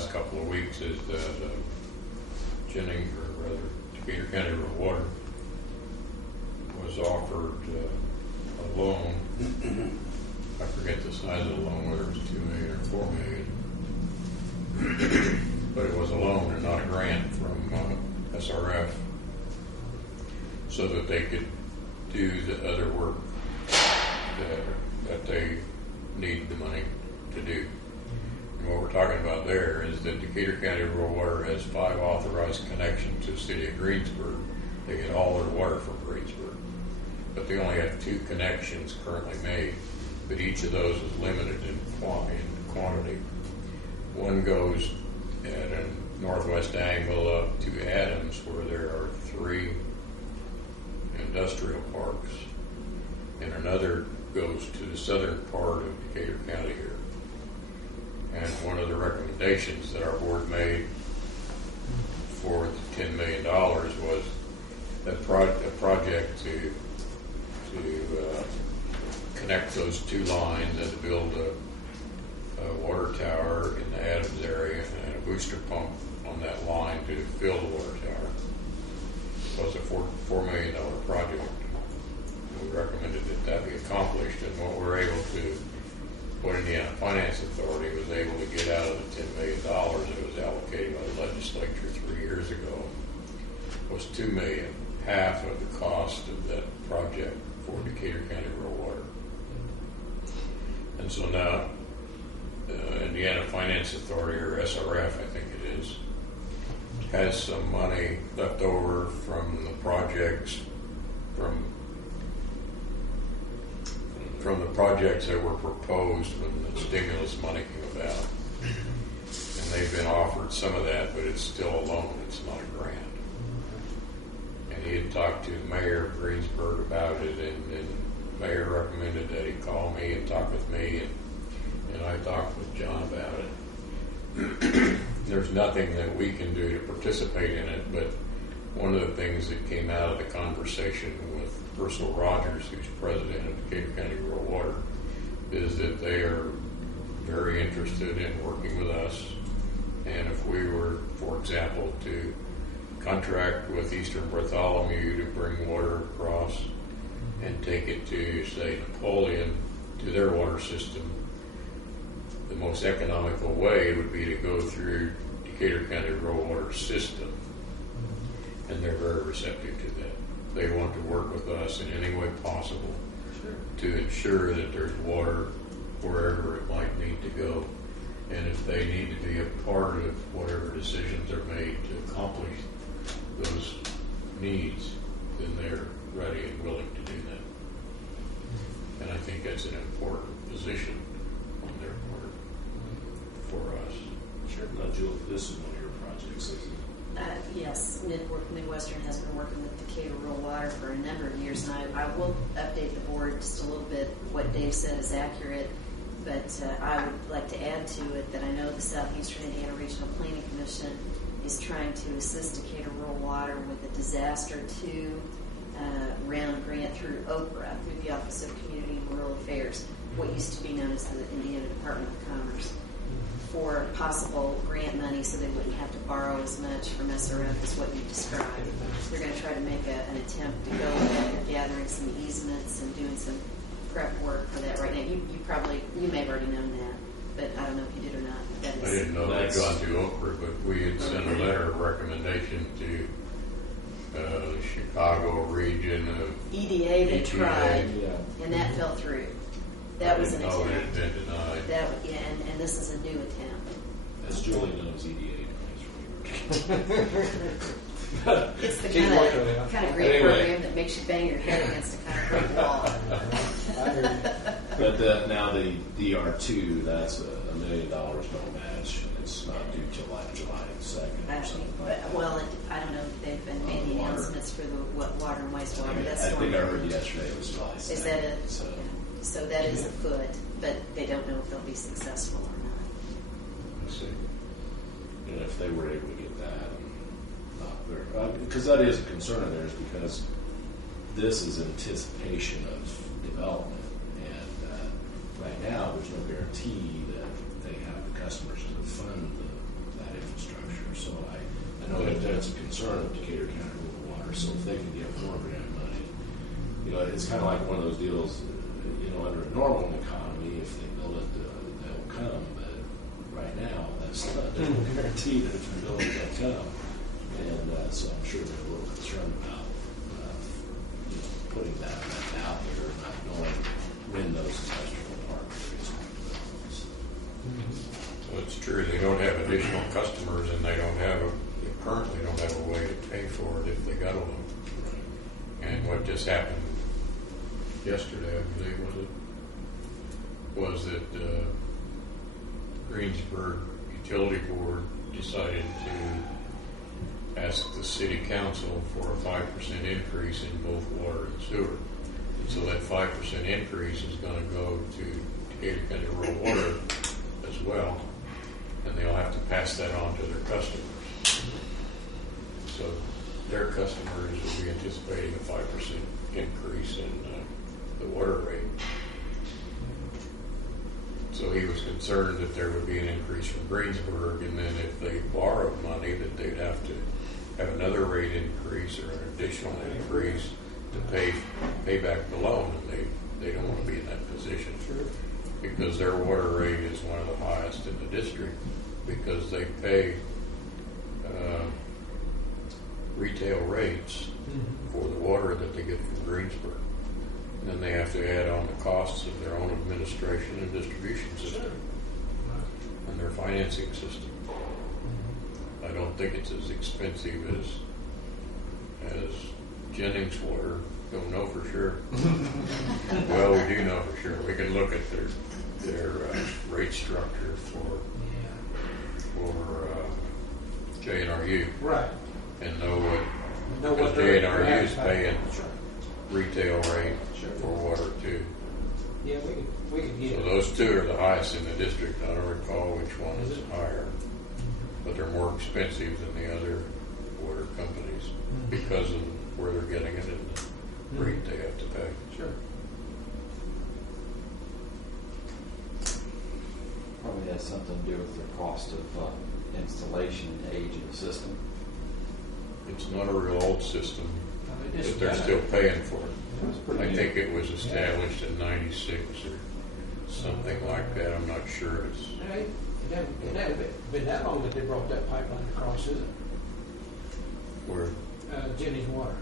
last couple of weeks is that Jennings, or rather Decatur County Rural Water, was offered a loan. I forget the size of the loan, whether it was $2 million or $4 million, but it was a loan and not a grant from SRF, so that they could do the other work that they need the money to do. And what we're talking about there is that Decatur County Rural Water has 5 authorized connections to the City of Greensburg. They get all their water from Greensburg, but they only have 2 connections currently made, but each of those is limited in quantity. One goes at a northwest angle up to Adams, where there are 3 industrial parks, and another goes to the southern part of Decatur County here. And one of the recommendations that our board made for the $10 million was a project to connect those 2 lines and to build a water tower in the Adams area and a booster pump on that line to fill the water tower. So it's a $4 million project. We recommended that be accomplished, and what we're able to, what Indiana Finance Authority was able to get out of the $10 million that was allocated by the legislature 3 years ago was $2 million, half of the cost of that project for Decatur County Rural Water. And so now, Indiana Finance Authority, or SRF, I think it is, has some money left over from the projects from the projects that were proposed when the stimulus money came about. And they've been offered some of that, but it's still a loan, it's not a grant. And he had talked to the mayor of Greensburg about it, and the mayor recommended that he call me and talk with me, and I talked with John about it. There's nothing that we can do to participate in it, but one of the things that came out of the conversation with Ursula Rogers, who's president of Decatur County Rural Water, is that they are very interested in working with us. And if we were, for example, to contract with Eastern Bartholomew to bring water across and take it to, say, Napoleon, to their water system, the most economical way would be to go through Decatur County Rural Water system. And they're very receptive to that. They want to work with us in any way possible to ensure that there's water wherever it might need to go. And if they need to be a part of whatever decisions are made to accomplish those needs, then they're ready and willing to do that. And I think that's an important position on their part for us. Sure. Now, Julie, this is one of your projects, isn't it? Yes, Midwestern has been working with Decatur Rural Water for a number of years, and I will update the board just a little bit. What Dave said is accurate, but I would like to add to it that I know the Southeastern Indiana Regional Planning Commission is trying to assist Decatur Rural Water with a Disaster 2 round grant through OPRA, through the Office of Community and Rural Affairs, what used to be known as the Indiana Department of Commerce, for possible grant money so they wouldn't have to borrow as much from SRF as what you described. They're going to try to make an attempt to go ahead and gathering some easements and doing some prep work for that right now. You may have already known that, but I don't know if you did or not. I didn't know they'd gone through Oprah, but we had sent a letter of recommendation to the Chicago region of EDA. They tried, and that fell through. That was an attempt. It had been denied. And this is a new attempt. As Julie knows, EDA It's the kind of great program that makes you bang your head against a concrete wall. But now the DR2, that's $1 million no match. It's not due till like July 2nd or something like that. Well, I don't know if they've been made the announcements for the water and wastewater. I think I heard yesterday it was July 2nd. Is that it? So that is afoot, but they don't know if they'll be successful or not. I see. And if they were able to get that, because that is a concern of theirs, because this is anticipation of development, and right now there's no guarantee that they have the customers to fund the So I know that that's a concern of Decatur County Rural Water. So if they can get more grant money, it's kind of like one of those deals. Under a normal economy, if they build it, they'll come. But right now, that's not guaranteed that if they build it, they'll come. And so I'm sure they're a little concerned about putting that out there, not knowing when those industrial park areas are going to develop. Well, it's true. They don't have additional customers, and they currently don't have a way to pay for it if they got a loan. And what just happened yesterday, I believe, was that Greensburg Utility Board decided to ask the city council for a 5% increase in both water and sewer. And so that 5% increase is going to go to Decatur County Rural Water as well, and they'll have to pass that on to their customers. So their customers will be anticipating a 5% increase in the water rate. So he was concerned that there would be an increase from Greensburg, and then if they borrowed money, that they'd have to have another rate increase or an additional increase to pay back the loan, and they don't want to be in that position. Sure. Because their water rate is one of the highest in the district, because they pay retail rates for the water that they get from Greensburg. And then they have to add on the costs of their own administration and distribution system and their financing system. I don't think it's as expensive as Jennings Water. Don't know for sure. Well, we do know for sure. We can look at their rate structure for JNRU, Right. and know what what JNRU is paying Sure. retail rate for water too. Yeah, we could get So it. those two are the highest in the district. I don't recall which one is higher, but they're more expensive than the other water companies because of where they're getting it and the rate they have to pay. Sure. Probably has something to do with the cost of installation and age of the system. It's not a real old system, They but just they're got still it. paying for it. It was pretty I new. think it was established in '96 or something like that. I'm not sure. It hasn't been that long that they brought that pipeline across, is it? Where. Jenny's Water.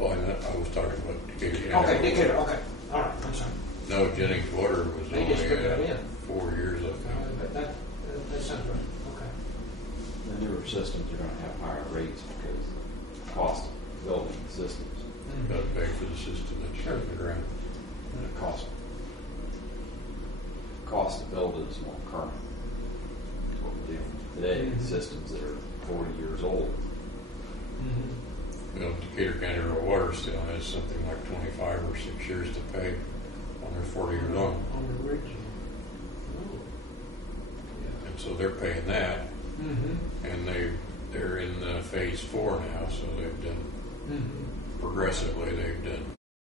Oh, I was talking about Decatur. Okay, Decatur. Okay. All right. I'm sorry. No, Jennings Water was They just put that only in. 4 years, I think. That sounds right. Okay. The newer systems are going to have higher rates because of the cost of building systems. Got to pay for the system that's in the ground. And the cost to build it is more current. That's what we're dealing with today. Systems that are 40 years old. Well, Decatur County Rural Water still has something like 25 or 6 years to pay on their 40-year loan. On the original. And so they're paying that, and they're in phase 4 now, so they've done, progressively they've done